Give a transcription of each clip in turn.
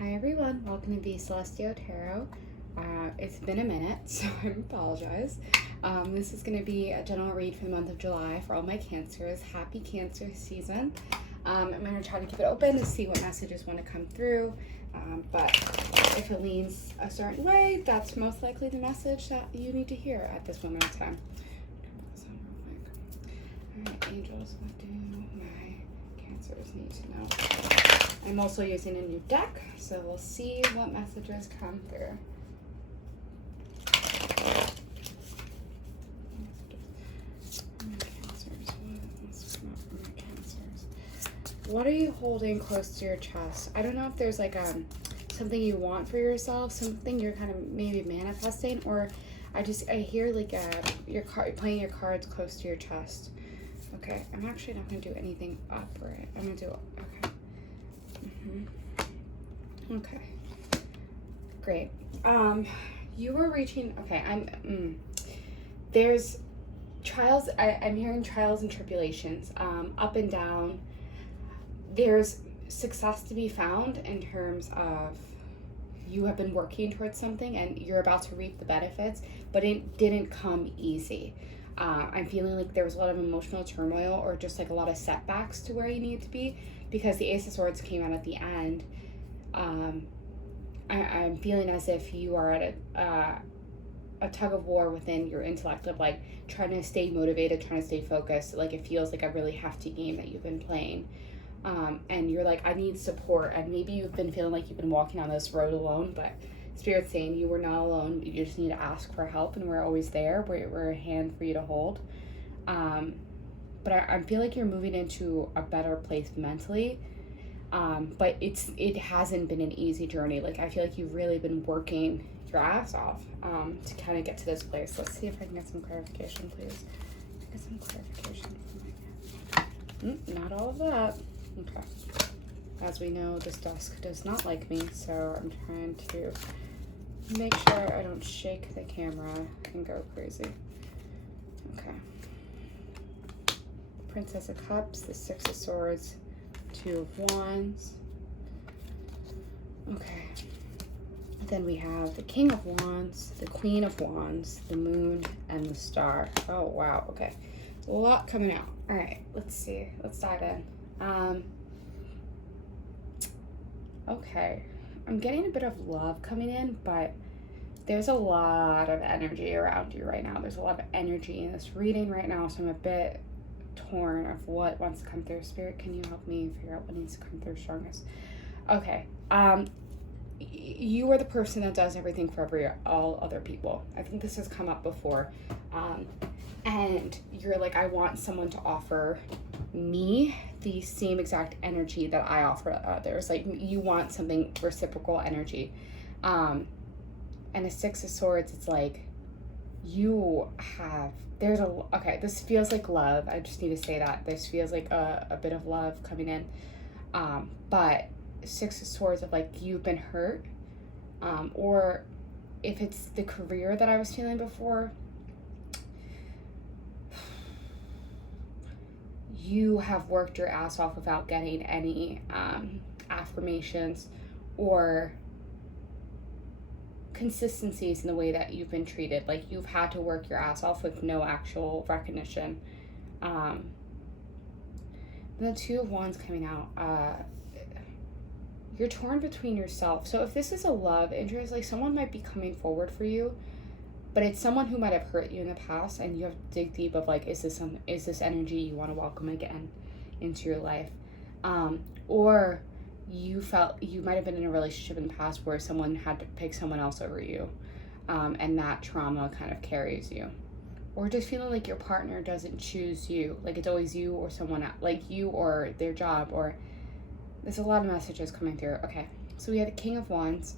Hi everyone, welcome to the Celestial Tarot. It's been a minute, so I apologize. This is going to be a general read for the month of July for all my Cancers. Happy Cancer season. I'm going to try to keep it open to see what messages want to come through, but if it leans a certain way, that's most likely the message that you need to hear at this moment in time. Alright, angels, what do my Cancers need to know? I'm also using a new deck, so we'll see what messages come through. What are you holding close to your chest? I don't know if there's like something you want for yourself, something you're kind of maybe manifesting, or I hear like you're playing your cards close to your chest. Okay, I'm actually not going to do anything upright. I'm going to do, okay. Okay, great. You were reaching, okay, there's trials, I'm hearing trials and tribulations, up and down. There's success to be found in terms of you have been working towards something and you're about to reap the benefits, but it didn't come easy. I'm feeling like there was a lot of emotional turmoil or just like a lot of setbacks to where you need to be, because the Ace of Swords came out at the end. I'm feeling as if you are at a tug of war within your intellect of like trying to stay motivated, trying to stay focused. Like it feels like a really hefty game that you've been playing. And you're like, I need support. And maybe you've been feeling like you've been walking on this road alone, but Spirit's saying you were not alone. You just need to ask for help, and we're always there. We're a hand for you to hold. But I feel like you're moving into a better place mentally. But it hasn't been an easy journey. Like I feel like you've really been working your ass off to kind of get to this place. Let's see if I can get some clarification, please. Get some clarification from my not all of that. Okay. As we know, this desk does not like me, so I'm trying to make sure I don't shake the camera and go crazy. Okay. Princess of Cups, the Six of Swords, Two of Wands. Okay. Then we have the King of Wands, the Queen of Wands, the Moon, and the Star. Oh, wow. Okay. A lot coming out. All right. Let's see. Let's dive in. Okay. I'm getting a bit of love coming in, but there's a lot of energy around you right now. There's a lot of energy in this reading right now, so I'm a bit torn of what wants to come through. Spirit, can you help me figure out what needs to come through strongest? Okay. You are the person that does everything for all other people. I think this has come up before. And you're like, I want someone to offer me the same exact energy that I offer others. Like you want something reciprocal energy. And a Six of Swords, it's like you have, okay, this feels like love. I just need to say that. This feels like a bit of love coming in. But Six of Swords of like you've been hurt. Or if it's the career that I was feeling before, you have worked your ass off without getting any affirmations or consistencies in the way that you've been treated. Like you've had to work your ass off with no actual recognition. The Two of Wands coming out, you're torn between yourself. So if this is a love interest, like someone might be coming forward for you, but it's someone who might have hurt you in the past, and you have to dig deep of like, is this energy you want to welcome again into your life? Or you felt you might have been in a relationship in the past where someone had to pick someone else over you, and that trauma kind of carries you. Or just feeling like your partner doesn't choose you, like it's always you or someone else, like you or their job, or there's a lot of messages coming through. Okay, so we have the King of Wands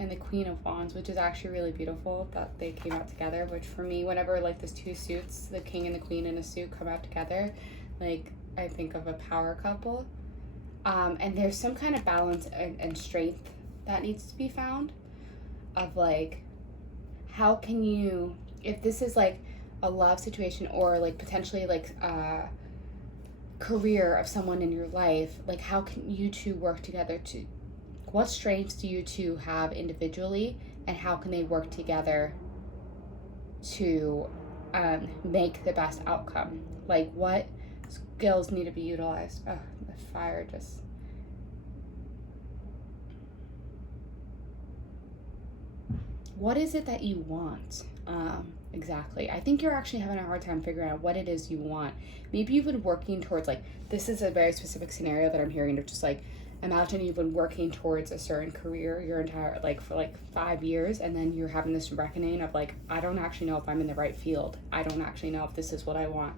and the Queen of Wands, which is actually really beautiful that they came out together, which for me, whenever like there's two suits, the King and the Queen in a suit come out together, like I think of a power couple. And there's some kind of balance and strength that needs to be found of like, how can you, if this is like a love situation or like potentially like career of someone in your life, like how can you two work together to, what strengths do you two have individually, and how can they work together to make the best outcome? Like what skills need to be utilized? Oh, the fire just... What is it that you want? Exactly. I think you're actually having a hard time figuring out what it is you want. Maybe you've been working towards, like, this is a very specific scenario that I'm hearing of, just like, imagine you've been working towards a certain career your entire, like, for like 5 years, and then you're having this reckoning of like, I don't actually know if I'm in the right field. I don't actually know if this is what I want.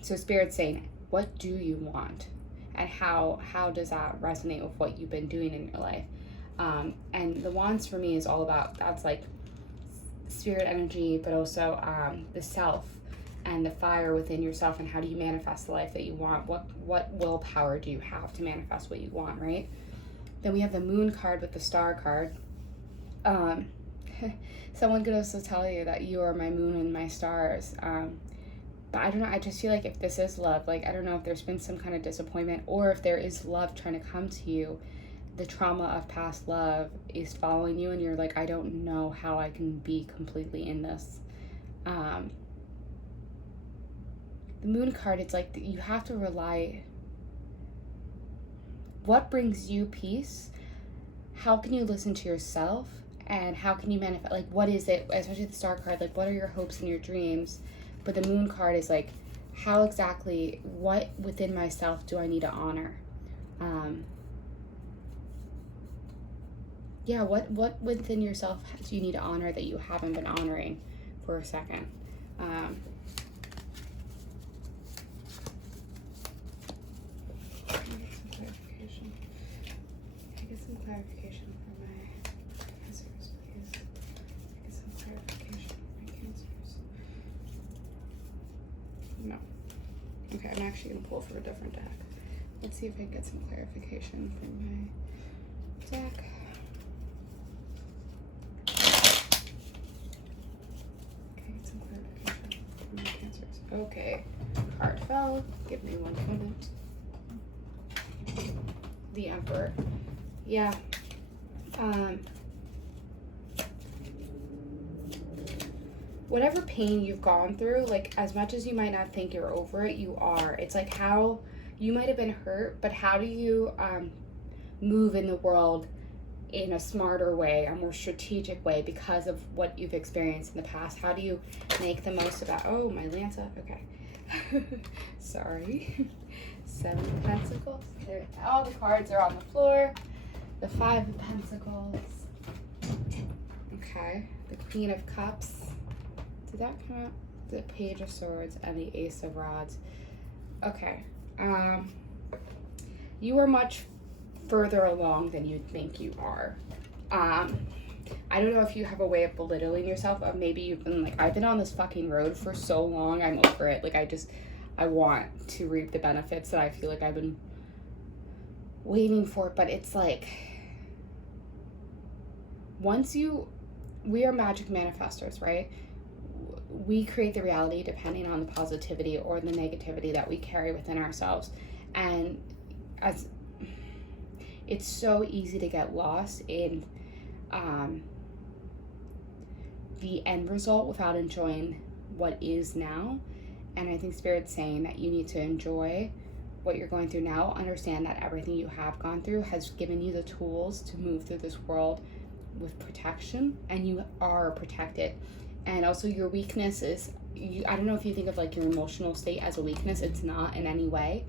So Spirit's saying, what do you want? And how does that resonate with what you've been doing in your life? And the wands for me is all about, that's like spirit energy, but also the self and the fire within yourself, and how do you manifest the life that you want? What willpower do you have to manifest what you want, right? Then we have the moon card with the star card. Someone could also tell you that you are my moon and my stars. But I don't know, I just feel like if this is love, like I don't know if there's been some kind of disappointment, or if there is love trying to come to you, the trauma of past love is following you, and you're like, I don't know how I can be completely in this. The moon card, it's like you have to rely. What brings you peace? How can you listen to yourself? And how can you manifest? Like, what is it? Especially the star card, like, what are your hopes and your dreams? But the moon card is like, how exactly, what within myself do I need to honor? Yeah, what within yourself do you need to honor that you haven't been honoring for a second? Get some clarification for my cancers, please. Get some clarification for my cancers. No. Okay, I'm actually going to pull from a different deck. Let's see if I can get some clarification from my deck. Okay, get some clarification from my cancers. Okay, card fell. Give me 1 moment. The Emperor. Yeah. Whatever pain you've gone through, like, as much as you might not think you're over it, you are. It's like how you might have been hurt, but how do you move in the world in a smarter way, a more strategic way, because of what you've experienced in the past? How do you make the most about, oh, my Lanza, okay. Sorry. 7 of Pentacles. There, all the cards are on the floor. The 5 of Pentacles. Okay. The Queen of Cups. Did that come out? The Page of Swords and the Ace of Rods. Okay. You are much further along than you think you are. I don't know if you have a way of belittling yourself, or maybe you've been like, I've been on this fucking road for so long, I'm over it. Like, I want to reap the benefits that I feel like I've been waiting for. But it's like, we are magic manifestors, right? We create the reality depending on the positivity or the negativity that we carry within ourselves. And as it's so easy to get lost in the end result without enjoying what is now. And I think Spirit's saying that you need to enjoy what you're going through now. Understand that everything you have gone through has given you the tools to move through this world with protection, and you are protected. And also your weakness is, I don't know if you think of like your emotional state as a weakness. It's not in any way.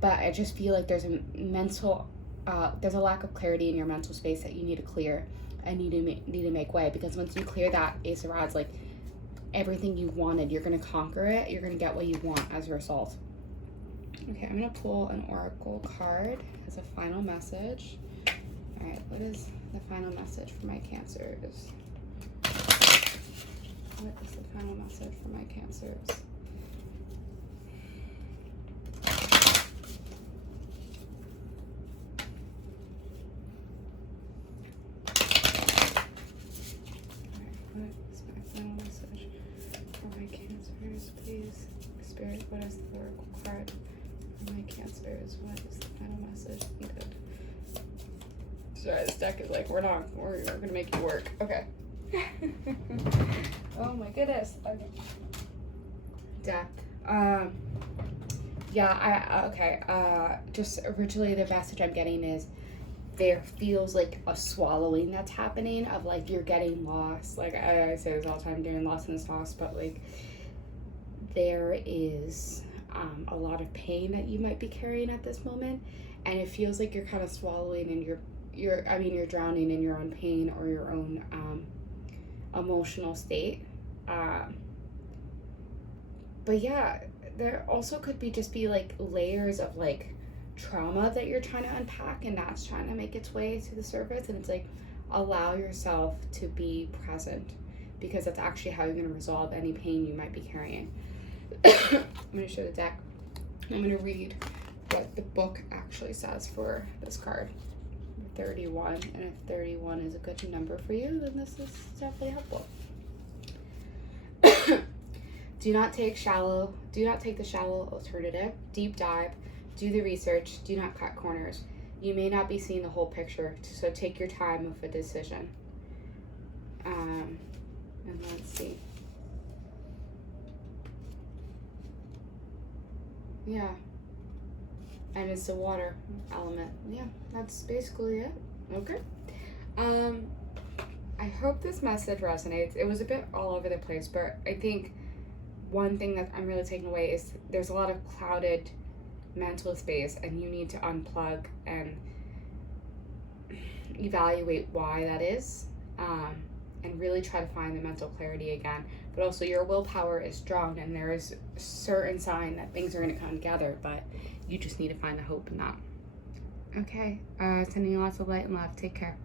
But I just feel like there's a lack of clarity in your mental space that you need to clear and need to make way. Because once you clear that Ace of Rods, like, everything you wanted, you're going to conquer it. You're going to get what you want as a result. Okay, I'm going to pull an oracle card as a final message. All right, what is the final message for my Cancers? What is the final message for my Cancers? Please, Spirit, what is the oracle card for my Cancers? Sorry, this deck is like, we're not gonna make you work. Okay. Oh my goodness. Okay. Death. Yeah, okay. Just originally the message I'm getting is there feels like a swallowing that's happening of like you're getting lost. Like I say this all the time, getting lost in the sauce, but like there is a lot of pain that you might be carrying at this moment, and it feels like you're kind of swallowing and you're drowning in your own pain or your own emotional state. But yeah, there also could be like layers of like trauma that you're trying to unpack, and that's trying to make its way to the surface. And it's like, allow yourself to be present, because that's actually how you're going to resolve any pain you might be carrying. I'm going to show the deck. I'm going to read what the book actually says for this card. 31, and if 31 is a good number for you, then this is definitely helpful. Do not take the shallow alternative. Deep dive. Do the research. Do not cut corners. You may not be seeing the whole picture, so take your time with a decision. And let's see. Yeah. And it's the water element. Yeah, that's basically it. Okay. I hope this message resonates. It was a bit all over the place, but I think one thing that I'm really taking away is there's a lot of clouded mental space, and you need to unplug and evaluate why that is, and really try to find the mental clarity again. But also your willpower is strong, and there is a certain sign that things are going to come together, but you just need to find the hope in that. Okay, sending you lots of light and love. Take care.